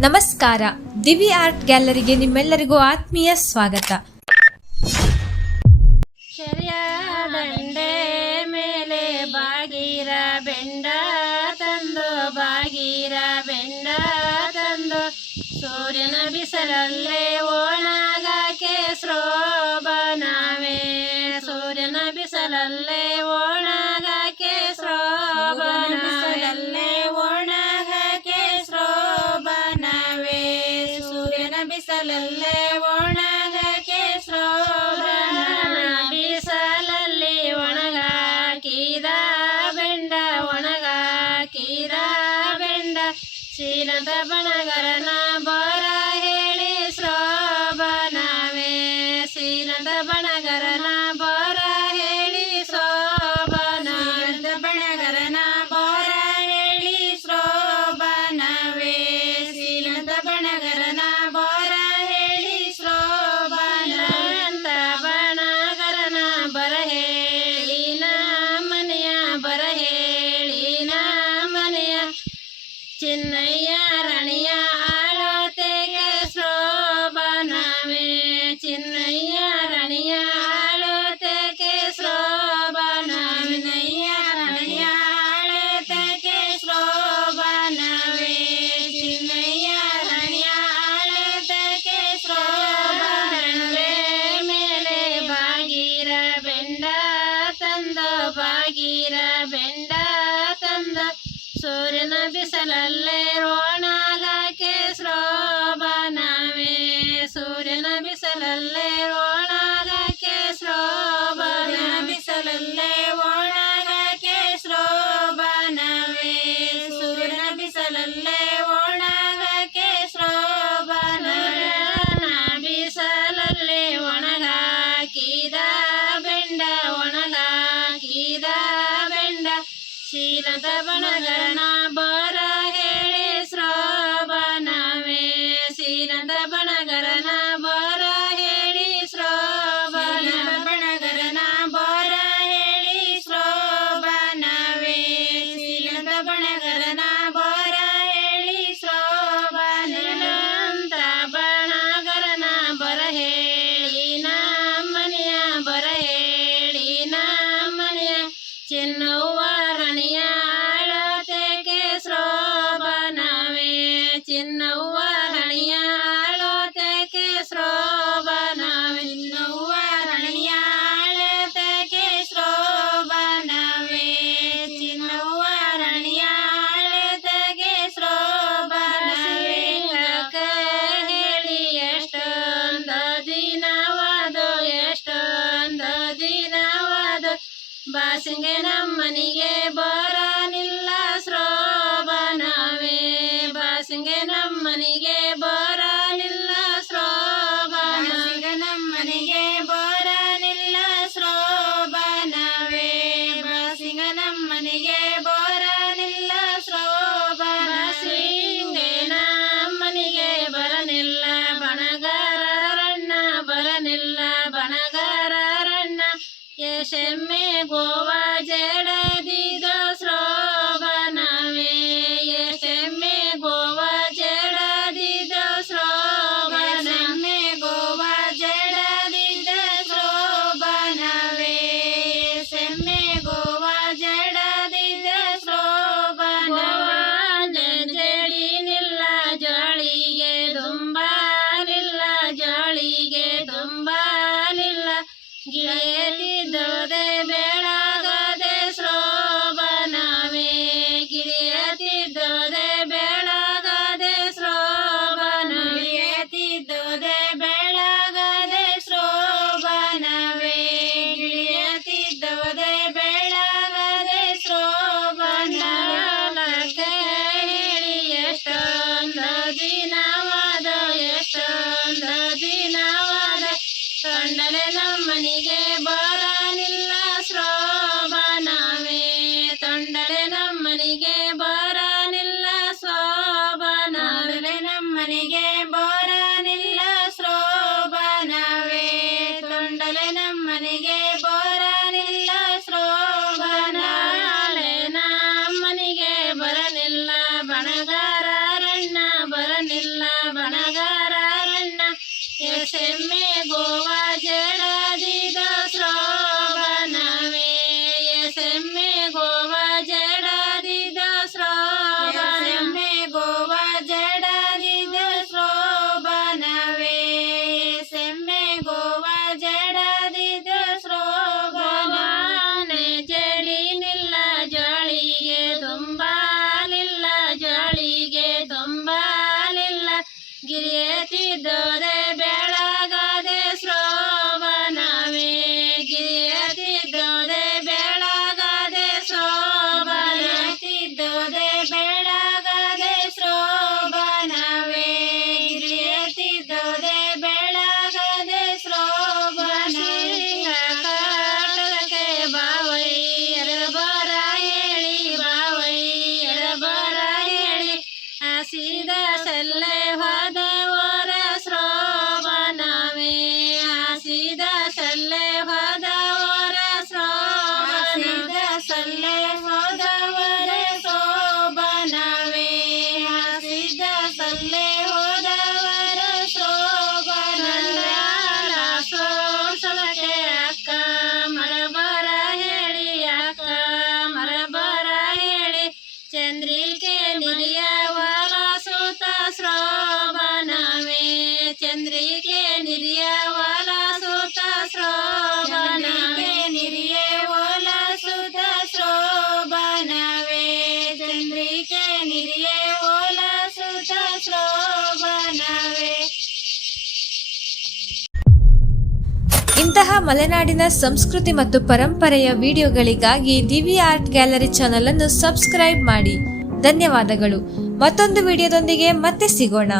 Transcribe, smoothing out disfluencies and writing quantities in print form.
ನಮಸ್ಕಾರ. ದಿವಿ ಆರ್ಟ್ ಗ್ಯಾಲರಿಗೆ ನಿಮ್ಮೆಲ್ಲರಿಗೂ ಆತ್ಮೀಯ ಸ್ವಾಗತ. ಶರ್ಯಾದಂಡೆ ಮೇಲೆ ಬಾಗಿರ ಬೆಂಡ ತಂದು ಬಾಗಿರ ಬೆಂಡ ತಂದು ಸೂರ್ಯನ ಬಿಸಲಲ್ಲೇ ಒಣಗಾಕೆ ಸ್ರೋಬನವೇ ಸೂರ್ಯನ ಬಿಸಲಲ್ಲೇ ಒಣಗಾಕೆ ಸ್ರೋಬನವೇ ಒಣಗಾಕೆ ಸ್ರೋಬನವೇ ಸೂರ್ಯನ ಬಿಸಲಲ್ಲೇ ಒಣಗಾಕೆ ಸ್ರೋಬನ ಬಿಸಲಲ್ಲಿ ಒಣಗಾಕಿದ ಬೆಂಡ ಒಣಗಾಕಿದ ಬೆಂಡ ಶೀಲದ ಬಣಗರನ ಬರ ಹೇಳಿ ಸ್ರೋಬನವೇ ಶೀಲದ ಬಣಗರನ ಬರ ಹೇಳಿ ಸ್ರೋಬನದ ಬಣಗರನ ಬರ ಹೇಳಿ ಸ್ರೋಬನವೇ ಶೀಲದ ಬಣಗರನ ಬರ ಹೇಳಿ ಸ್ರೋಬನ ಅಂತ ಬಣಗರನ ಬರ ಹೇಳಿ ಮನೆಯ ಬರ ಹೇಳಿ ಮನೆಯ ಚಿನ್ನಯ್ಯ ರಾಣಿಯ ಆಳತೆಗೆ ಸ್ರೋಬನವೇ ಚಿನ್ನಯ್ಯ ರಾಣಿಯ ಆಳತೆಗೆ ಸ್ರೋಬನವಿನಯ್ಯ ರಾಣಿಯ ಆಳತೆಗೆ ಸ್ರೋಬನವೇ ಚಿನ್ನಯ್ಯ ರಾಣಿಯ ಆಳತೆಗೆ ಸ್ರೋಬನವೇ ಮೇಲೆ ಬಾಗಿರ ಬೆಂಡ ತಂದ ಬಾಗಿರ ಬೆಂಡ ತಂದ ಸೂರ್ಯನ ಬಿಸಲಲ್ಲೇ ಒಣಗಾಕೆ ಸ್ರೋಬನವೇ ಸೂರ್ಯನ ಬಿಸಲಲ್ಲೇ ಒಣಗಾಕೆ ಸ್ರೋಬನ ಬಿಸಲಲ್ಲೇ ಒಣಗಾಕೆ ಸ್ರೋಬನವೇ ಸೂರ್ಯನ ಬಿಸಲಲ್ಲೇ ಒಣಗಾಕೆ ಸ್ರೋಬನ ಬಿಸಲಲ್ಲೇ ಒಣಗಾಕಿದ ಬೆಂಡ ಒಣಗಾಕಿದ ಬೆಂಡ ಶೀಲದ ಬಣಗರನ ಬರ ಹೇಳಿ ಸ್ರೋಬನವೇ ಶೀಲದ ಬಣಗರನ ಬರ ಹೇಳಿ ಸ್ರೋಬನ ಬಣಗರನ ಬರ ಹೇಳಿ ಸ್ರೋಬನವೇ ಶೀಲದ ಬಣಗರನ ಬರ ಹೇಳಿ ಸ್ರೋಬನ ಅಂತ ಬಣಗರನ ಬರ ಹೇಳಿ ಮನೆಯ ಬರ ಹೇಳಿ ಮನೆಯ ಚಿನ್ನವ್ವ ರಾಣಿಯ ಆಳತೆಗೆ ಸ್ರೋಬನವೇ ಚಿನ್ನವ್ವ ರಾಣಿಯ ಆಳತೆಗೆ ಸ್ರೋಬನವೇ ಚಿನ್ನವ್ವ ರಾಣಿಯ ಆಳತೆಗೆ ಸ್ರೋಬನವೇ ಚಿನ್ನವ್ವ ರಾಣಿಯ ಆಳತೆಗೆ ಸ್ರೋಬನವೇ ಹೇಳಿ ಎಷ್ಟೊಂದು ದಿನವಾದು ಎಷ್ಟೊಂದು ದಿನವಾದು ಬಾಸಿಂಗೆ ನಮ್ಮನಿಗೆ ಬರನಿಲ್ಲ ಸ್ರೋಬನವೇ ಬಾಸಿಂಗೆ ನಮ್ಮನಿಗೆ ಬರನಿಲ್ಲ ಸ್ರೋಬನ ನಮ್ಮನಿಗೆ ಬರನಿಲ್ಲ ಸ್ರೋಬನವೇ ಬಾಸಿಂಗ ನಮ್ಮನಿಗೆ ಬರನಿಲ್ಲ ಸ್ರೋಬನ ಸಿಂಗೆ ನಮ್ಮನಿಗೆ ಬರನಿಲ್ಲ ಬಣಗಾರರಣ್ಣ ಬರನಿಲ್ಲ ಬಣಗಾರರಣ್ಣ ಯಶೆಮ್ಮೆ ಗೋವಾ ಜಡದಿದೋ ಸ್ರೋಬನವೇ ಯಶೆಮ್ಮೆ ಗೋವಾ ಜಡದಿದೋ ಸ್ರೋಬನಮ್ಮೆ ಗೋವಾ ಜಡದಿದ ಸ್ರೋಬನವೇ ಯಶೆಮ್ಮೆ ಗೋವಾ ಜಡದಿದ ಸ್ರೋಬನ ಜಳಿನಿಲ್ಲ ಜಳಿಗೆ ತುಂಬಾಲಿಲ್ಲ ಜಳಿಗೆ ತುಂಬಾಲಿಲ್ಲ ಗಿಳಿಯತಿದ್ದೋದೆ ಬೆಳಗದೆ ಸ್ರೋಬನವೇ ಗಿಳಿಯತಿದ್ದೋದೆ ಬೆಳಗದೆ ಸ್ರೋಬನ ಗಿಳಿಯತಿದ್ದೋದೆ ಬೆಳಗದೆ ಸ್ರೋಬನವೇ ಗಿಳಿಯತಿದ್ದೋದೆ ಬೆಳಗದೆ ಸ್ರೋಬನ ಹೇಳಿ ಎಷ್ಟೊಂದು ದಿನವಾದ ಎಷ್ಟೊಂದು ದಿನವಾದ ಕಂಡಲೆ ನಮ್ಮನಿಗೆ ಬರನಿಲ್ಲ ಸ್ರೋಬನವೇ ತೊಂಡಲೆ ನಮ್ಮನಿಗೆ ಬರನಿಲ್ಲ ಸ್ರೋಬನವೇ ನಮ್ಮನಿಗೆ ಬರನಿಲ್ಲ ಸ್ರೋಬನವೇ ತೊಂಡಲೆ ನಮ್ಮನಿಗೆ ಬರನಿಲ್ಲ ಸ್ರೋಬನಲೆ ನಮ್ಮನಿಗೆ ಬರನಿಲ್ಲ ಬಣಗಾರರಣ್ಣ ಬರನಿಲ್ಲ ನಿಲ್ಲ ಬಣಗಾರಣ್ಣ ಎಸೆಮ್ಮೆ ಗೋವಾ ಜಡದಿದ ಶ್ರೋಬನವೇ ಎಸೆಮ್ಮೆ ಗೋವಾ ಜಡದಿದ ಶ್ರೋಬನವೇ ಗೋವಾ ಜಡದಿದ ಶ್ರೋಬನವೇ ಎಸೆಮ್ಮೆ ಗೋವಾ ಜಡದಿದ ಶ್ರೋಬನೆ ಜಡಿ ನಿಲ್ಲ ಜಳಿಗೆ ತುಂಬಲಿಲ್ಲ ಜಳಿಗೆ ತುಂಬಲಿಲ್ಲ ಗಿರಿಯತಿದ್ದೋದೆ ಬೆಳಗದೆ ಶ್ರೋಬನವೇ ಗಿರಿಯತಿದ್ದೋದೆ ಬೆಳಗದೆ ಶ್ರೋಬನತಿದ್ದೋದೆ ಬೆಳಗದೆ ಶ್ರೋಬನವೇ ಗಿರಿಯತಿದ್ದೋದೆ ಬೆಳಗದೆ ಶ್ರೋಬನ ಕಾಟಕ್ಕೆ ಬಾವೈ ಎಡಬರ ಹೇಳಿ ಬಾವೈ ಎಡಬರ ಹೇಳಿ ಹಸಿದ ಸಲ್ಲೆ ಹೋದವರ ಶ್ರೋಬನವೇ ಹಸಿದ ಸಲ್ಲೆ ಹೋದವರ ಶ್ರೋಬನ ಸಲ್ಲೆ ಹೋದವರ ಶೋಭನವೇ ಹಸಿದ ಸಲ್ಲೆ ಹೋದವರ ಶೋಭನ ಸೋಸಲಕ್ಕೆ ಅಕ್ಕ ಮರಬರ ಹೇಳಿ ಅಕ್ಕ ಮರಬರ ಹೇಳಿ ಚಂದ್ರಿಕೆ ನಿರ್ಯವಲ ಸುತ ಶ್ರೋಬನವೇ ಚಂದ್ರಿಕೆ ನಿರ್ಯವಲ ಸುತ ಶ್ರೋಬನವೇ ನಿರ್ಯವಲ ಸುತ ಶ್ರೋಬನವೇ ಚಂದ್ರಿಕೆ ನಿರ್ಯವಲ ಸುತ ಶ್ರೋಬನವೇ. ಇಂತಹ ಮಲೆನಾಡಿನ ಸಂಸ್ಕೃತಿ ಮತ್ತು ಪರಂಪರೆಯ ವಿಡಿಯೋಗಳಿಗಾಗಿ ದಿವಿ ಆರ್ಟ್ ಗ್ಯಾಲರಿ ಚಾನೆಲ್ ಅನ್ನು ಸಬ್ಸ್ಕ್ರೈಬ್ ಮಾಡಿ. ಧನ್ಯವಾದಗಳು. ಮತ್ತೊಂದು ವಿಡಿಯೋದೊಂದಿಗೆ ಮತ್ತೆ ಸಿಗೋಣ.